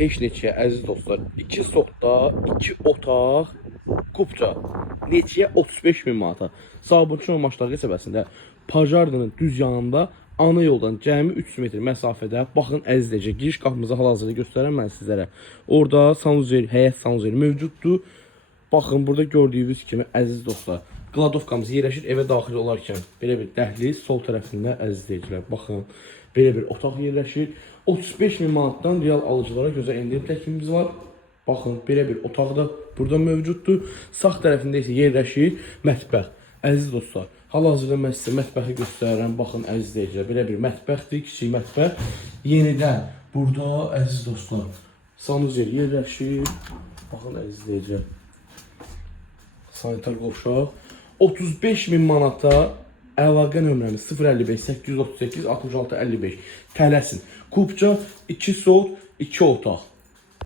heç neçəyə əziz dostlar. 2 soxda, 2 otaq, kupça. Neçəyə 35 min manata. Sabunçu maçları qəsəbəsində Pajardanın düz yanında ana yoldan cəmi 300 metr məsafədə baxın əzizəcə giriş qapımızı hal-hazırda göstərəm mən sizlərə. Orada sanuzel, həyət sanuzel mövcuddur. Baxın burada gördüyünüz kimi əziz dostlar, Qladovkamız yerləşir evə daxil olarkən. Belə bir dəhliz sol tərəfində əzizləyicilər. Baxın, belə bir otaq yerləşir. 35 min manatdan real alıcılara gözəl endirim təklifimiz var. Baxın, belə bir otaq da burada mövcuddur. Sağ tərəfində isə yerləşir mətbəx. Əziz dostlar, hal-hazırda mən sizə mətbəxi göstərirəm. Baxın əzizləyicilər, belə bir mətbəxdir, kiçik mətbəx. Yenidən burada əziz dostlar, sanuzel yerləşir. Baxın əzizləyicilər, sanitar qovşaq. 35 min manata əlaqə nömrəmiz 055 838 66 55. Tələsin. Kupça 2 sol, 2 otaq.